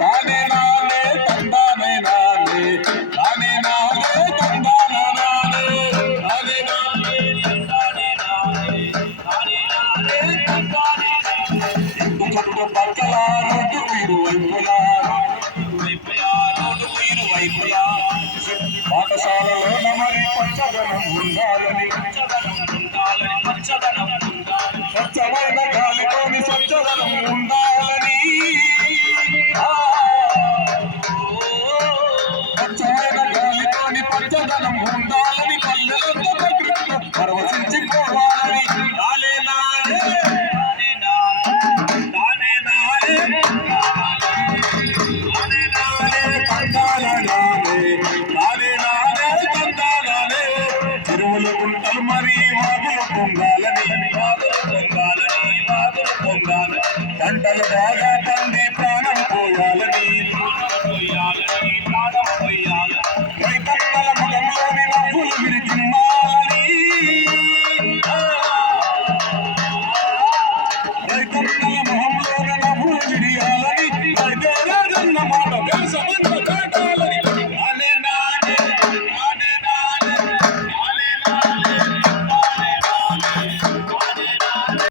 తానే నానే తందానే నానే తానే నానే తందానే నానే తానే నానే తందానే నానే తానే నానే తందానే ఇందు చుట్టూ పక్కల రోడ్డు తీరు వైపులా పాఠశాలలో మరి పచ్చదనం ఉండాలని స్వచ్ఛమైన గాలితోని స్వచ్ఛదనం ఉండాలని స్వచ్ఛమైన గాలితోని పచ్చదనం ఉండాలని పల్లెలతో పరవశించిపోవాలని నాలే నాలే నానే నాలే నానే నాలే తందాలే నానే నాలే తందాలే చెరువులు గుంటలు మరి వాగులు పొంగాలని పంటలు బాగా